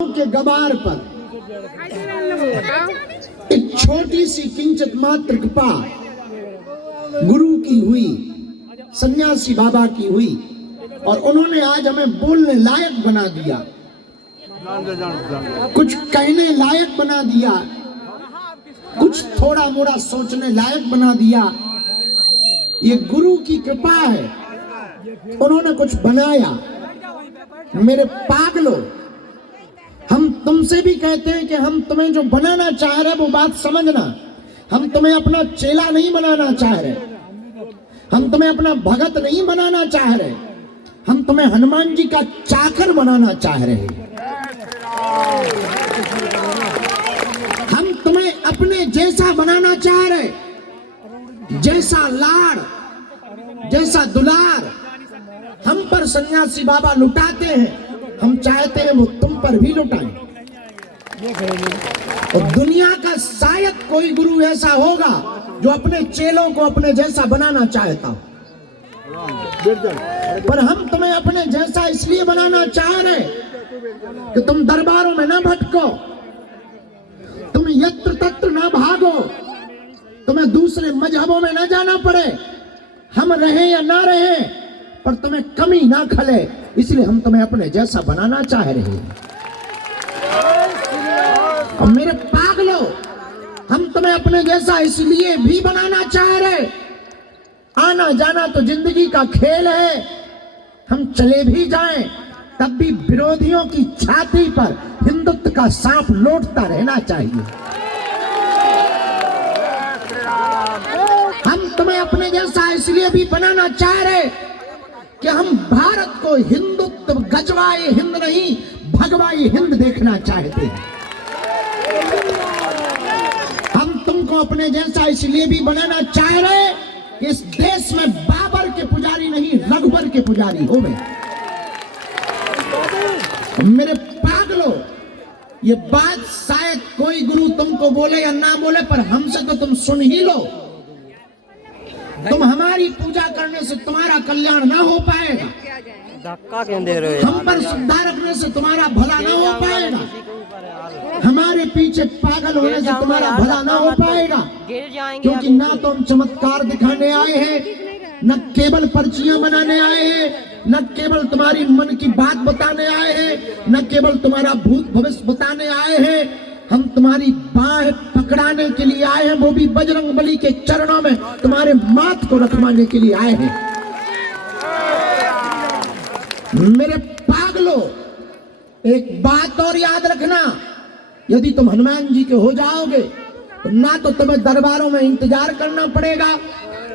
के गबार पर एक छोटी सी किंचित मात्र कृपा गुरु की हुई, सन्यासी बाबा की हुई, और उन्होंने आज हमें बोलने लायक बना दिया, कुछ कहने लायक बना दिया, कुछ थोड़ा मोड़ा सोचने लायक बना दिया। ये गुरु की कृपा है, उन्होंने कुछ बनाया। मेरे पागलों, हम तुमसे भी कहते हैं कि हम तुम्हें जो बनाना चाह रहे वो बात समझना। हम तुम्हें अपना चेला नहीं बनाना चाह रहे, हम तुम्हें अपना भगत नहीं बनाना चाह रहे, हम तुम्हें हनुमान जी का चाकर बनाना चाह रहे हैं। हम तुम्हें अपने जैसा बनाना चाह रहे, जैसा लाड़, जैसा दुलार हम पर सन्यासी बाबा लुटाते हैं, हम चाहते हैं वो तुम पर भी लुटाएं। और दुनिया का शायद कोई गुरु ऐसा होगा जो अपने चेलों को अपने जैसा बनाना चाहता हो, पर हम तुम्हें अपने जैसा इसलिए बनाना चाह रहे कि तुम दरबारों में ना भटको, तुम यत्र तत्र ना भागो, तुम्हें दूसरे मजहबों में ना जाना पड़े। हम रहे या ना रहे पर तुम्हें कमी ना खले, इसलिए हम तुम्हें अपने जैसा बनाना चाह रहे हैं। और मेरे पागलों, हम तुम्हें अपने जैसा इसलिए भी बनाना चाह रहे, आना जाना तो जिंदगी का खेल है, हम चले भी जाएं तब भी विरोधियों की छाती पर हिंदुत्व का सांप लौटता रहना चाहिए। हम तुम्हें अपने जैसा इसलिए भी बनाना चाह रहे कि हम भारत को हिंदुत्व गजवाए हिंद नहीं भगवाई हिंद देखना चाहते हैं। हम तुमको अपने जैसा इसलिए भी बनाना चाह रहे कि इस देश में बाबर के पुजारी नहीं रघुबर के पुजारी हो गए। मेरे पागलों, ये बात शायद कोई गुरु तुमको बोले या ना बोले, पर हमसे तो तुम सुन ही लो। तुम हमारी पूजा करने से तुम्हारा कल्याण ना हो पाएगा, धक्का क्यों दे रहे हो? हम पर श्रद्धा रखने से तुम्हारा भला ना हो पाएगा, हमारे पीछे पागल होने से तुम्हारा भला ना हो पाएगा। क्योंकि ना तो हम चमत्कार दिखाने आए हैं, न केवल पर्चियां बनाने आए हैं, न केवल तुम्हारी मन की बात बताने आए हैं, न केवल तुम्हारा भूत भविष्य बताने आए हैं। हम तुम्हारी बाह पकड़ाने के लिए आए हैं, वो भी बजरंग बली के चरणों में तुम्हारे माथ को रखवाने के लिए आए हैं। मेरे पागलों, एक बात और याद रखना, यदि तुम हनुमान जी के हो जाओगे तो ना तो तुम्हें दरबारों में इंतजार करना पड़ेगा,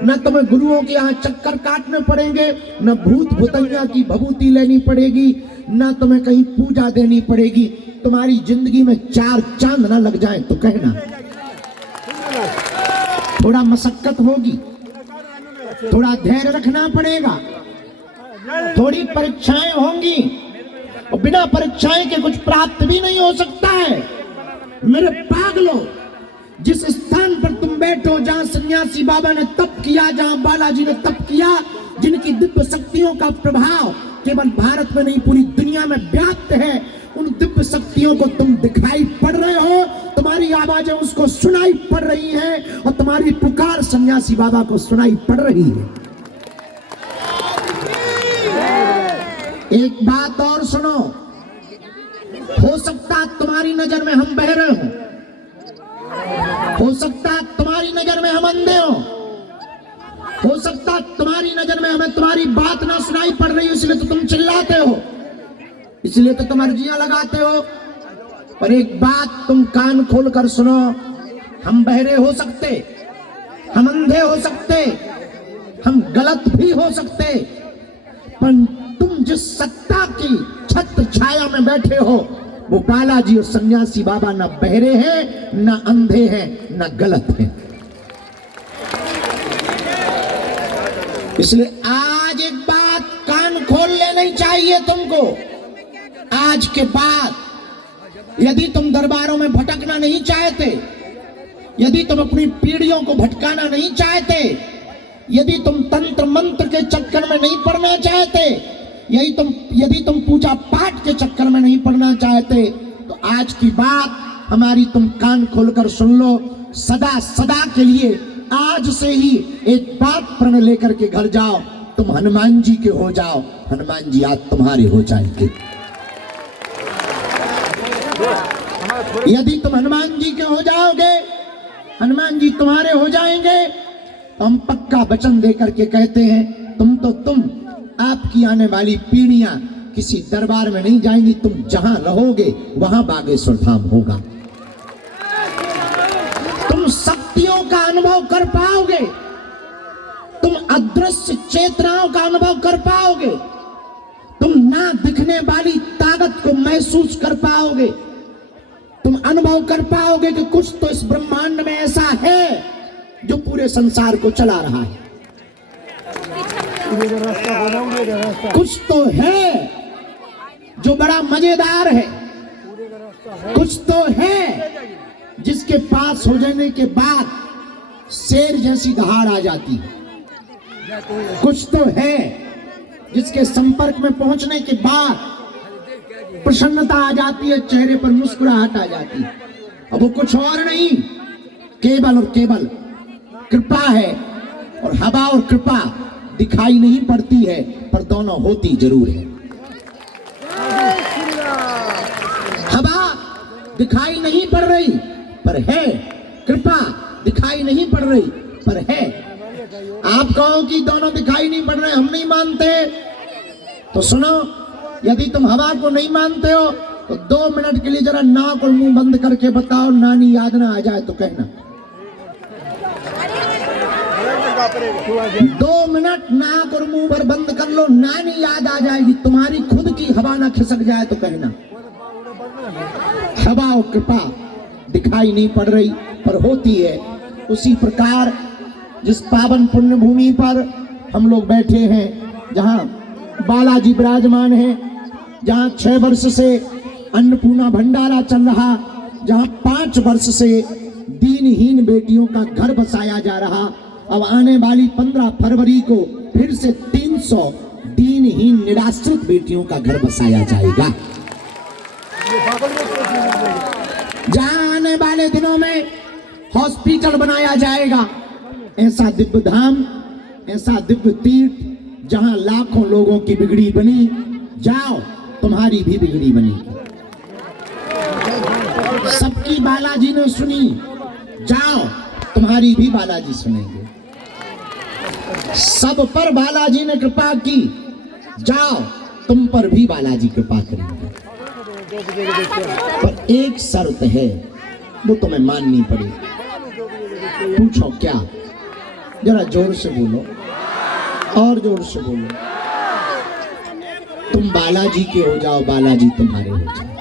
न तुम्हें गुरुओं के यहाँ चक्कर काटने पड़ेंगे, न भूत भूतैया की भभूति लेनी पड़ेगी, न तुम्हें कहीं पूजा देनी पड़ेगी। तुम्हारी जिंदगी में 4 चांद ना लग जाए तो कहना। थोड़ा मशक्कत होगी, थोड़ा धैर्य रखना पड़ेगा, थोड़ी परीक्षाएं होंगी, और बिना परीक्षाएं के कुछ प्राप्त भी नहीं हो सकता है। मेरे पागलों, जिस स्थान पर तुम बैठो, जहां सन्यासी बाबा ने तप किया, जहां बालाजी ने तप किया, जिनकी दिव्य शक्तियों का प्रभाव केवल भारत में नहीं पूरी दुनिया में व्याप्त है, उन दिव्य शक्तियों को तुम दिखाई पड़ रहे हो, तुम्हारी आवाजें उसको सुनाई पड़ रही हैं, और तुम्हारी पुकार सन्यासी बाबा को सुनाई पड़ रही है। एक बात और सुनो, हो सकता तुम्हारी नजर में हम बहरे हों, हो सकता तुम्हारी नजर में हम अंधे हो सकता तुम्हारी नजर में हमें तुम्हारी बात ना सुनाई पड़ रही हो, इसलिए तो तुम चिल्लाते हो, इसलिए तो तुम अर्जियां लगाते हो। पर एक बात तुम कान खोलकर सुनो, हम बहरे हो सकते, हम अंधे हो सकते, हम गलत भी हो सकते, पर तुम जिस सत्ता की छत्र छाया में बैठे हो, वो बालाजी और सन्यासी बाबा ना बहरे हैं, ना अंधे हैं, ना गलत हैं। इसलिए आज एक बात कान खोल लेनी चाहिए तुमको। आज के बाद यदि तुम दरबारों में भटकना नहीं चाहते, यदि तुम अपनी पीढ़ियों को भटकाना नहीं चाहते, यदि तुम तंत्र मंत्र के चक्कर में नहीं पड़ना चाहते, यदि तुम पूजा पाठ के चक्कर में नहीं पड़ना चाहते, तो आज की बात हमारी तुम कान खोलकर सुन लो। सदा सदा के लिए आज से ही एक बात प्रण लेकर के घर जाओ, तुम हनुमान जी के हो जाओ, हनुमान जी आज तुम्हारे हो जाएंगे। यदि तुम हनुमान जी के हो जाओगे, हनुमान जी तुम्हारे हो जाएंगे, तो हम पक्का वचन देकर के कहते हैं तुम आपकी आने वाली पीढ़ियां किसी दरबार में नहीं जाएंगी, तुम जहां रहोगे वहां बागेश्वर धाम होगा। तुम शक्तियों का अनुभव कर पाओगे, तुम अदृश्य चेतनाओं का अनुभव कर पाओगे, तुम ना दिखने वाली ताकत को महसूस कर पाओगे, तुम अनुभव कर पाओगे कि कुछ तो इस ब्रह्मांड में ऐसा है जो पूरे संसार को चला रहा है। कुछ तो है जो बड़ा मजेदार है, कुछ तो है जिसके पास हो जाने के बाद शेर जैसी दहाड़ आ जाती है, कुछ तो है जिसके संपर्क में पहुंचने के बाद प्रसन्नता आ जाती है, चेहरे पर मुस्कुराहट आ जाती है। अब वो कुछ और नहीं, केवल और केवल कृपा है। और हवा और कृपा दिखाई नहीं पड़ती है, पर दोनों होती जरूर है। हवा दिखाई नहीं पड़ रही पर है, कृपा दिखाई नहीं पड़ रही पर है। आप कहो कि दोनों दिखाई नहीं पड़ रहे, हम नहीं मानते, तो सुनो, यदि तुम हवा को नहीं मानते हो तो 2 मिनट के लिए जरा नाक और मुंह बंद करके बताओ, नानी याद ना आ जाए तो कहना। 2 मिनट नाक और मुंह भर बंद कर लो, नानी याद आ जाएगी, तुम्हारी खुद की हवा ना खिसक जाए तो कहना। हवा और कृपा दिखाई नहीं पड़ रही पर होती है। उसी प्रकार जिस पावन पुण्य भूमि पर हम लोग बैठे हैं, जहां बालाजी विराजमान हैं, जहां 6 वर्ष से अन्नपूर्णा भंडारा चल रहा, जहां 5 वर्ष से दीनहीन बेटियों का घर बसाया जा रहा, अब आने वाली 15 फरवरी को फिर से 300 दीनहीन निराश्रित बेटियों का घर बसाया जाएगा। जहां आने वाले दिनों में हॉस्पिटल बनाया जाएगा, ऐसा दिव्य धाम, ऐसा दिव्य तीर्थ जहां लाखों लोगों की बिगड़ी बनी, जाओ तुम्हारी भी बिगड़ी बनी। सबकी बालाजी ने सुनी, जाओ तुम्हारी भी बालाजी सुनेंगे। सब पर बालाजी ने कृपा की, जाओ तुम पर भी बालाजी कृपा करेंगे। पर एक शर्त है, वो तुम्हें माननी पड़ेगी। पूछो क्या? जरा जोर से बोलो, और जोर से बोलो। तुम बालाजी के हो जाओ, बालाजी तुम्हारे हो जाओ।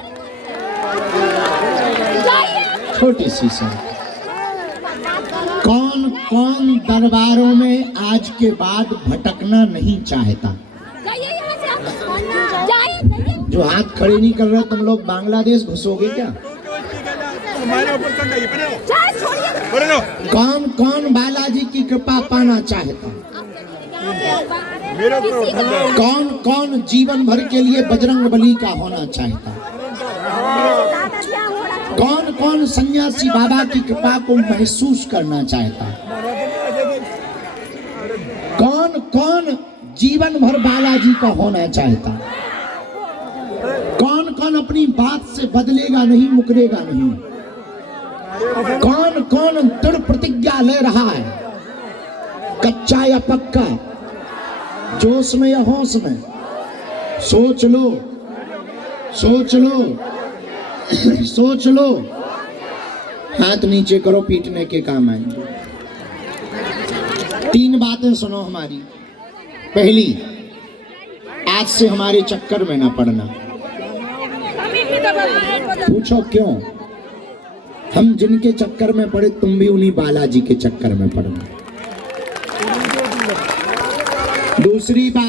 छोटी सी शर्त। कौन कौन दरबारों में आज के बाद भटकना नहीं चाहता? जो हाथ खड़े नहीं कर रहे, तुम लोग बांग्लादेश घुसोगे क्या? कौन कौन बालाजी की कृपा पाना चाहता? कौन कौन जीवन भर के लिए बजरंग बली का होना चाहता? कौन कौन सन्यासी बाबा की कृपा को महसूस करना चाहता? कौन कौन जीवन भर बालाजी का होना चाहता? कौन कौन अपनी बात से बदलेगा नहीं, मुकरेगा नहीं? कौन कौन दृढ़ प्रतिज्ञा ले रहा है, कच्चा या पक्का, जोश में या होश में? सोच लो, सोच लो, सोच लो। हाथ नीचे करो, पीटने के काम आएंगे। 3 बातें सुनो हमारी। पहली, आज से हमारे चक्कर में ना पड़ना। पूछो क्यों? हम जिनके चक्कर में पड़े, तुम भी उन्हीं बालाजी के चक्कर में पड़ना। दूसरी बात,